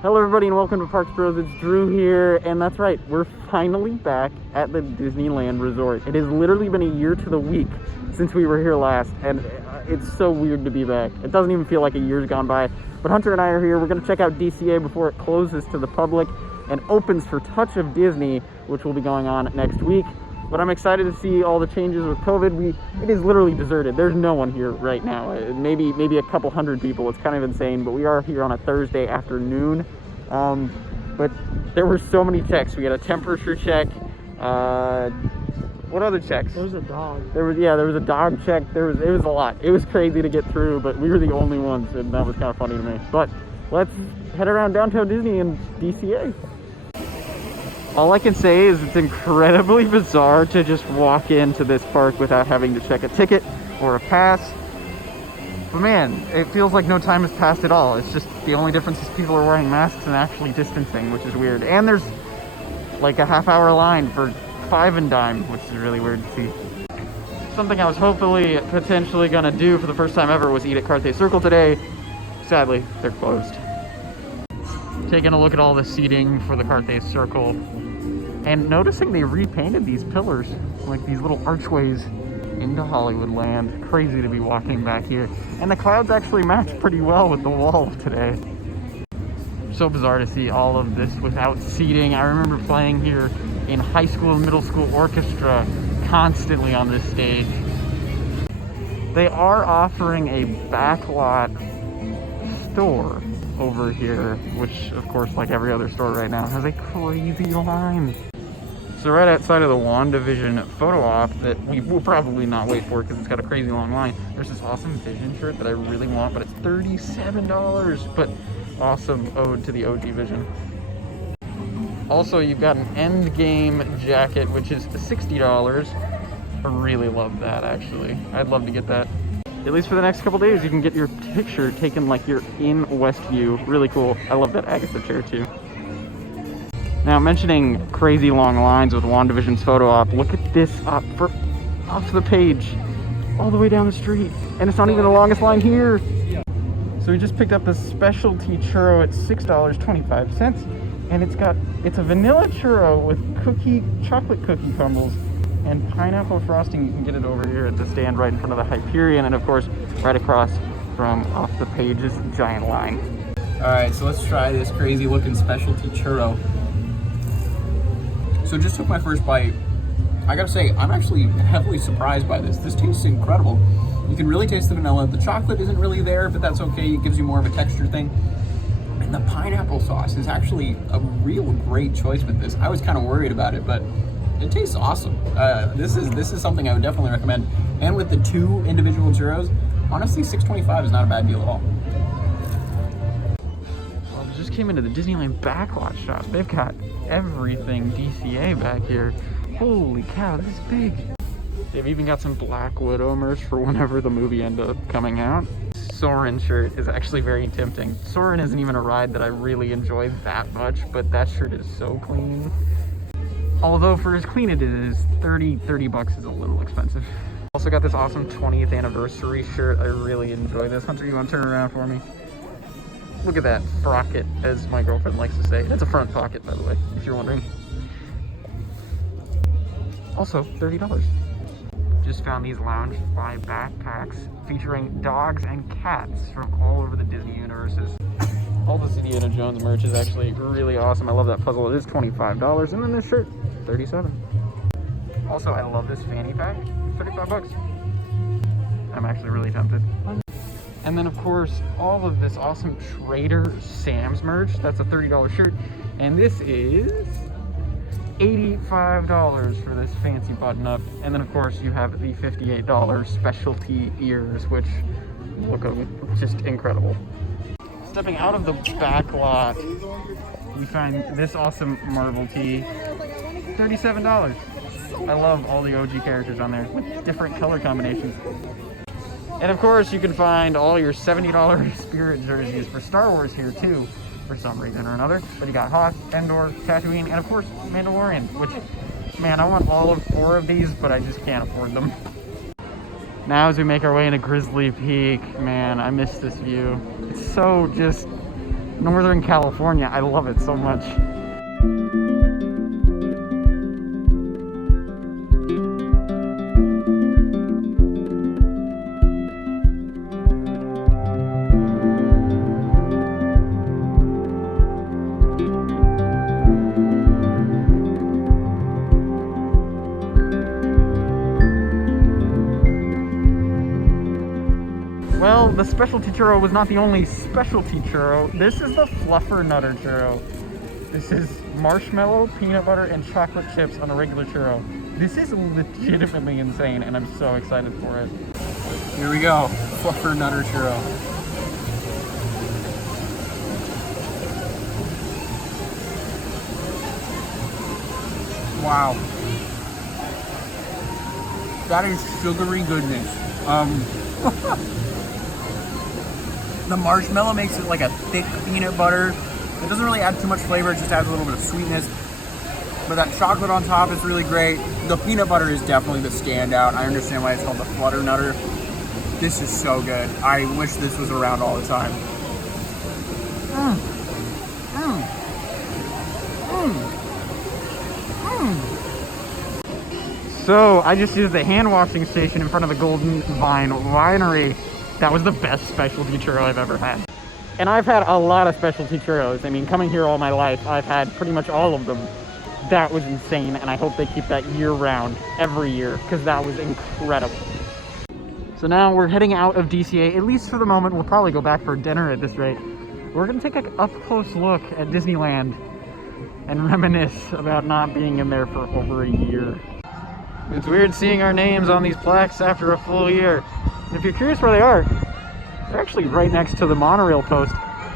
Hello everybody and welcome to Parks Bros. It's Drew here, and that's right, we're finally back at the Disneyland Resort. It has literally been a year to the week since we were here last, and it's so weird to be back. It doesn't even feel like a year's gone by, but Hunter and I are here. We're going to check out DCA before it closes to the public and opens for Touch of Disney, which will be going on next week. But I'm excited to see all the changes with COVID. It is literally deserted. There's no one here right now. Maybe a couple hundred people. It's kind of insane, but we are here on a Thursday afternoon. But there were so many checks. We got a temperature check. What other checks? There was a dog. There was a dog check. It was a lot. It was crazy to get through, but we were the only ones, and that was kind of funny to me. But let's head around downtown Disney and DCA. All I can say is it's incredibly bizarre to just walk into this park without having to check a ticket or a pass. But man, it feels like no time has passed at all. It's just the only difference is people are wearing masks and actually distancing, which is weird. And there's like a half-hour line for Five and Dime, which is really weird to see. Something I was potentially gonna do for the first time ever was eat at Carthay Circle today. Sadly, they're closed. Taking a look at all the seating for the Carthay Circle and noticing they repainted these pillars, like these little archways into Hollywood land. Crazy to be walking back here. And the clouds actually match pretty well with the wall today. So bizarre to see all of this without seating. I remember playing here in high school and middle school orchestra constantly on this stage. They are offering a backlot store over here, which of course, like every other store right now, has a crazy line. So right outside of the WandaVision photo op that we will probably not wait for because it's got a crazy long line, there's this awesome Vision shirt that I really want, but it's $37, but awesome ode to the OG Vision. Also, you've got an Endgame jacket, which is $60. I really love that, actually. I'd love to get that. At least for the next couple days, you can get your picture taken like you're in Westview. Really cool. I love that Agatha chair too. Now, mentioning crazy long lines with WandaVision's photo op, look at this off the page, all the way down the street. And it's not even the longest line here. So we just picked up the specialty churro at $6.25. And it's a vanilla churro with chocolate cookie crumbles and pineapple frosting. You can get it over here at the stand right in front of the Hyperion, and of course right across from off the page's giant line. Alright, so let's try this crazy looking specialty churro. So just took my first bite. I gotta say, I'm actually heavily surprised by this. This tastes incredible. You can really taste the vanilla. The chocolate isn't really there, but that's okay. It gives you more of a texture thing. And the pineapple sauce is actually a real great choice with this. I was kind of worried about it, but it tastes awesome. This is something I would definitely recommend. And with the two individual churros, honestly, $6.25 is not a bad deal at all. Well, I just came into the Disneyland backlot shop. They've got everything DCA back here. Holy cow, this is big. They've even got some Black Widow merch for whenever the movie ends up coming out. Soarin' shirt is actually very tempting. Soarin' isn't even a ride that I really enjoy that much, but that shirt is so clean. Although for as clean it is, 30 bucks is a little expensive. Also got this awesome 20th anniversary shirt. I really enjoy this. Hunter, you want to turn around for me? Look at that frocket, as my girlfriend likes to say. It's a front pocket, by the way, if you're wondering. Also, $30. Just found these Lounge Fly backpacks featuring dogs and cats from all over the Disney universes. All this Indiana Jones merch is actually really awesome. I love that puzzle. It is $25, and then this shirt, $37. Also, I love this fanny pack, $35. I'm actually really tempted. And then, of course, all of this awesome Trader Sam's merch. That's a $30 shirt, and this is $85 for this fancy button-up. And then, of course, you have the $58 specialty ears, which look just incredible. Stepping out of the back lot, we find this awesome Marvel tee, $37. I love all the OG characters on there with different color combinations. And of course, you can find all your $70 Spirit jerseys for Star Wars here too, for some reason or another. But you got Hoth, Endor, Tatooine, and of course, Mandalorian, which, man, I want all of 4 of these, but I just can't afford them. Now as we make our way into Grizzly Peak, man, I miss this view. It's so just Northern California. I love it so much. Well, the specialty churro was not the only specialty churro. This is the fluffer nutter churro. This is marshmallow, peanut butter, and chocolate chips on a regular churro. This is legitimately insane, and I'm so excited for it. Here we go, fluffer nutter churro. Wow. That is sugary goodness. The marshmallow makes it like a thick peanut butter. It doesn't really add too much flavor, it just adds a little bit of sweetness. But that chocolate on top is really great. The peanut butter is definitely the standout. I understand why it's called the flutter nutter. This is so good. I wish this was around all the time. So I just used the hand washing station in front of the Golden Vine Winery. That was the best specialty churro I've ever had. And I've had a lot of specialty churros. I mean, coming here all my life, I've had pretty much all of them. That was insane, and I hope they keep that year round, every year, because that was incredible. So now we're heading out of DCA, at least for the moment. We'll probably go back for dinner at this rate. We're gonna take an up-close look at Disneyland and reminisce about not being in there for over a year. It's weird seeing our names on these plaques after a full year. If you're curious where they are, they're actually right next to the monorail post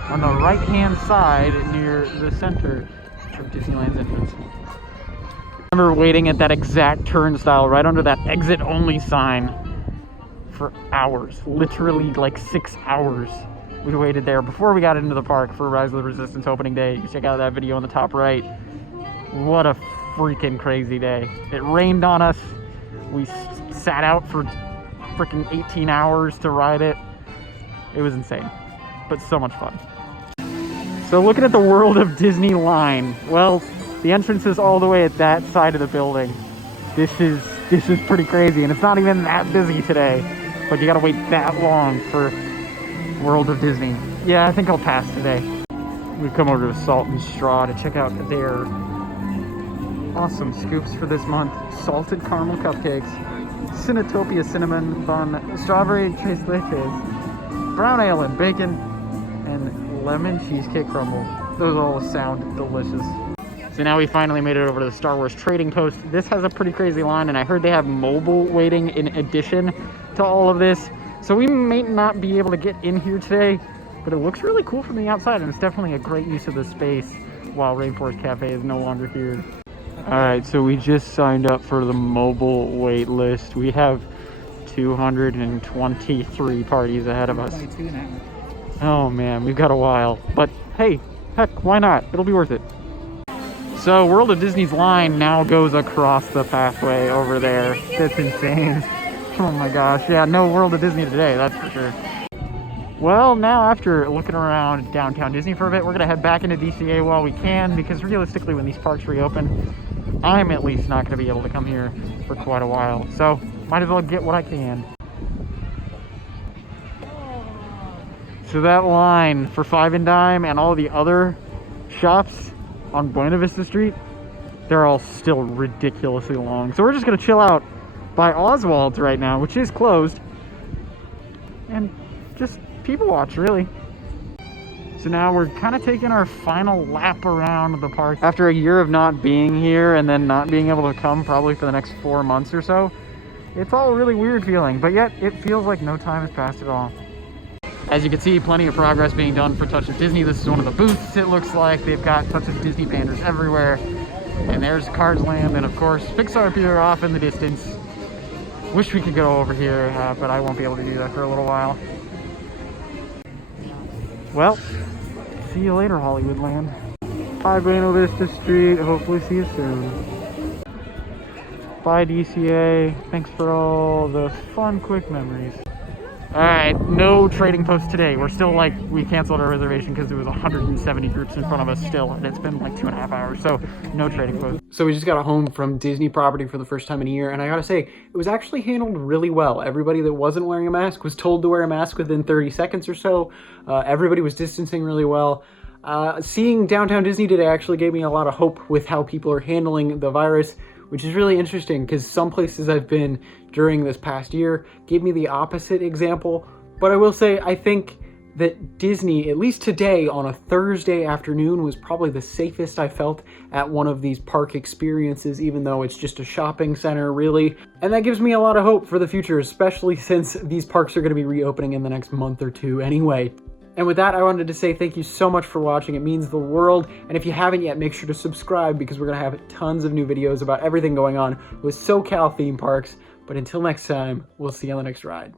on the right-hand side near the center of Disneyland's entrance. I remember waiting at that exact turnstile right under that exit-only sign for hours. Literally like 6 hours. We waited there before we got into the park for Rise of the Resistance opening day. You can check out that video on the top right. What a freaking crazy day. It rained on us. We sat out for freaking 18 hours to ride it. It was insane, but so much fun. So looking at the World of Disney line, well, the entrance is all the way at that side of the building. This is pretty crazy, and it's not even that busy today, but you gotta wait that long for World of Disney. Yeah, I think I'll pass today. We've come over to Salt and Straw to check out their awesome scoops for this month. Salted caramel cupcakes, Cinnatopia cinnamon bun, strawberry tres leches, brown ale and bacon, and lemon cheesecake crumble. Those all sound delicious. So now we finally made it over to the Star Wars Trading Post. This has a pretty crazy line, and I heard they have mobile waiting in addition to all of this. So we may not be able to get in here today, but it looks really cool from the outside, and it's definitely a great use of the space while Rainforest Cafe is no longer here. Alright, so we just signed up for the mobile wait list. We have 223 parties ahead of us. Oh man, we've got a while. But hey, heck, why not? It'll be worth it. So World of Disney's line now goes across the pathway over there. That's insane. Oh my gosh, yeah, no World of Disney today, that's for sure. Well, now after looking around downtown Disney for a bit, we're gonna head back into DCA while we can, because realistically when these parks reopen, I'm at least not gonna be able to come here for quite a while. So might as well get what I can. So that line for Five and Dime and all the other shops on Buena Vista Street, they're all still ridiculously long. So we're just gonna chill out by Oswald's right now, which is closed, and just people watch, really. So now we're kind of taking our final lap around the park. After a year of not being here and then not being able to come probably for the next 4 months or so, it's all a really weird feeling, but yet it feels like no time has passed at all. As you can see, plenty of progress being done for Touch of Disney. This is one of the booths, it looks like. They've got Touch of Disney banners everywhere. And there's Cars Land, and of course, Pixar Pier off in the distance. Wish we could go over here, but I won't be able to do that for a little while. Well, see you later, Hollywoodland. Bye, Buena Vista Street. Hopefully see you soon. Bye, DCA. Thanks for all the fun, quick memories. All right, no trading posts today. We're still like, we canceled our reservation because there was 170 groups in front of us still, and it's been like 2.5 hours, so no trading posts. So we just got home from Disney property for the first time in a year, and I gotta say, it was actually handled really well. Everybody that wasn't wearing a mask was told to wear a mask within 30 seconds or so. Everybody was distancing really well. Seeing Downtown Disney today actually gave me a lot of hope with how people are handling the virus, which is really interesting because some places I've been during this past year gave me the opposite example. But I will say, I think that Disney, at least today on a Thursday afternoon, was probably the safest I felt at one of these park experiences, even though it's just a shopping center, really. And that gives me a lot of hope for the future, especially since these parks are going to be reopening in the next month or two anyway. And with that, I wanted to say thank you so much for watching. It means the world. And if you haven't yet, make sure to subscribe because we're going to have tons of new videos about everything going on with SoCal theme parks. But until next time, we'll see you on the next ride.